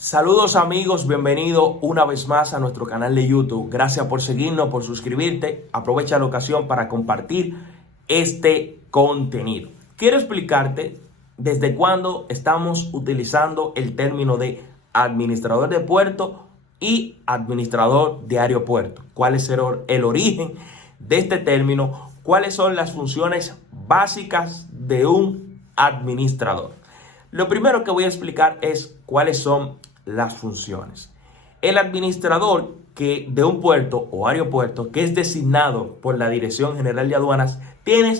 Saludos amigos, bienvenido una vez más a nuestro canal de YouTube. Gracias por seguirnos, por suscribirte. Aprovecha la ocasión para compartir este contenido. Quiero explicarte desde cuándo estamos utilizando el término de administrador de puerto y administrador de aeropuerto. ¿Cuál es el origen de este término? ¿Cuáles son las funciones básicas de un administrador? Lo primero que voy a explicar es cuáles son las funciones. El administrador de un puerto o aeropuerto que es designado por la Dirección General de Aduanas tiene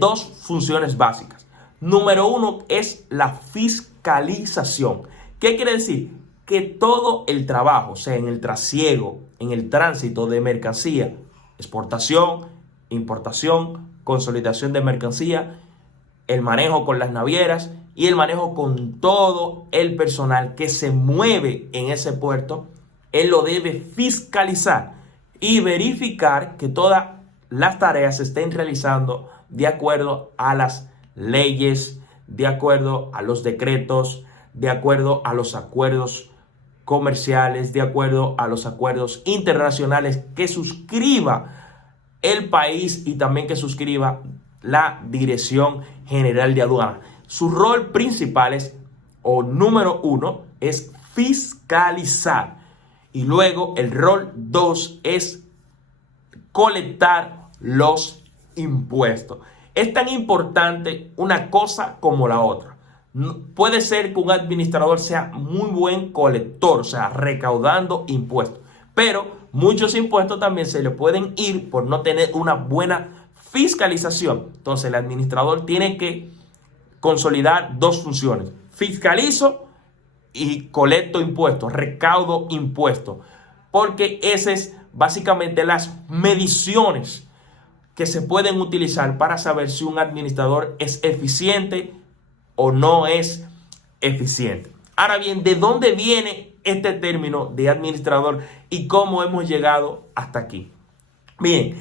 dos funciones básicas. Número uno es la fiscalización. ¿Qué quiere decir? Que todo el trabajo, o sea, en el trasiego, en el tránsito de mercancía, exportación, importación, consolidación de mercancía, el manejo con las navieras y el manejo con todo el personal que se mueve en ese puerto, él lo debe fiscalizar y verificar que todas las tareas se estén realizando de acuerdo a las leyes, de acuerdo a los decretos, de acuerdo a los acuerdos comerciales, de acuerdo a los acuerdos internacionales que suscriba el país y también que suscriba la Dirección General de Aduanas. Su rol principal número uno, es fiscalizar. Y luego el rol 2 es colectar los impuestos. Es tan importante una cosa como la otra. Puede ser que un administrador sea muy buen colector, o sea, recaudando impuestos. Pero muchos impuestos también se le pueden ir por no tener una buena fiscalización. Entonces el administrador tiene que consolidar dos funciones: fiscalizo y colecto impuestos, recaudo impuestos, porque esas es básicamente las mediciones que se pueden utilizar para saber si un administrador es eficiente o no es eficiente. Ahora bien, ¿de dónde viene este término de administrador y cómo hemos llegado hasta aquí? Bien,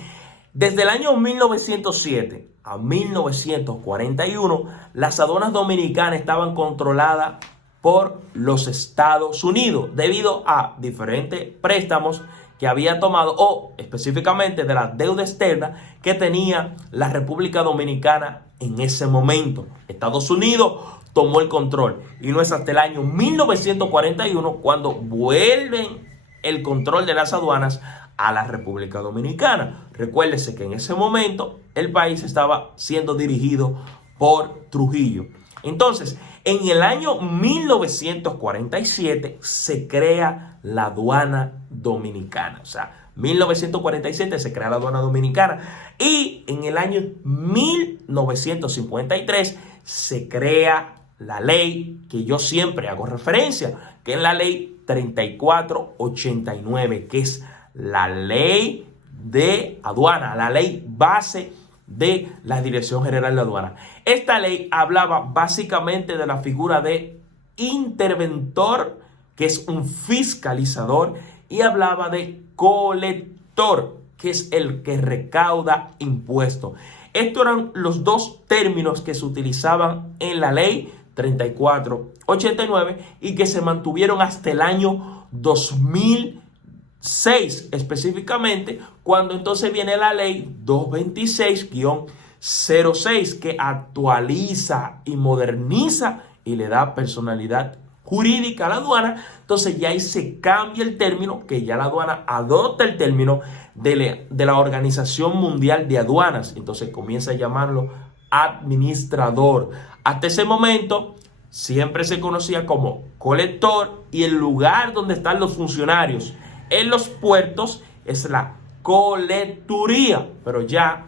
desde el año 1907 a 1941, las aduanas dominicanas estaban controladas por los Estados Unidos debido a diferentes préstamos que había tomado, o específicamente de la deuda externa que tenía la República Dominicana en ese momento. Estados Unidos tomó el control y no es hasta el año 1941 cuando vuelven el control de las aduanas a la República Dominicana. Recuérdese que en ese momento el país estaba siendo dirigido por Trujillo. Entonces, en el año 1947 se crea la aduana dominicana. O sea, 1947 se crea la aduana dominicana y en el año 1953 se crea la ley que yo siempre hago referencia, que es la ley 3489, que es la ley de aduana, la ley base de la Dirección General de Aduanas. Esta ley hablaba básicamente de la figura de interventor, que es un fiscalizador, y hablaba de colector, que es el que recauda impuestos. Estos eran los dos términos que se utilizaban en la ley 3489 y que se mantuvieron hasta el año 2006, específicamente cuando entonces viene la ley 226-06, que actualiza y moderniza y le da personalidad jurídica a la aduana. Entonces ya ahí se cambia el término, que ya la aduana adopta el término de la Organización Mundial de Aduanas. Entonces comienza a llamarlo administrador. Hasta ese momento siempre se conocía como colector, y el lugar donde están los funcionarios en los puertos es la colecturía, pero ya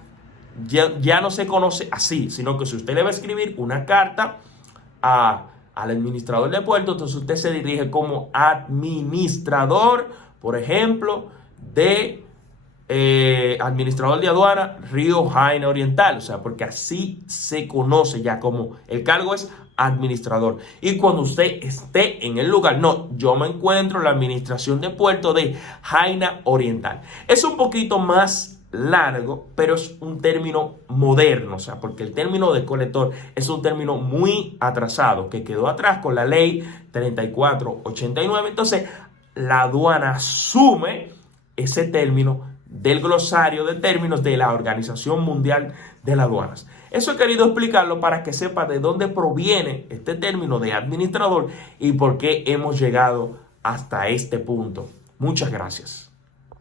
no se conoce así, sino que si usted le va a escribir una carta al administrador de puerto, entonces usted se dirige como administrador, por ejemplo, de administrador de aduana Río Jaina Oriental, o sea, porque así se conoce ya, como el cargo es administrador. Y cuando usted esté en el lugar, no, yo me encuentro en la administración de puerto de Jaina Oriental, es un poquito más largo, pero es un término moderno, o sea, porque el término de colector es un término muy atrasado, que quedó atrás con la ley 3489. Entonces, la aduana asume ese término del glosario de términos de la Organización Mundial de las Aduanas. Eso he querido explicarlo para que sepa de dónde proviene este término de administrador y por qué hemos llegado hasta este punto. Muchas gracias.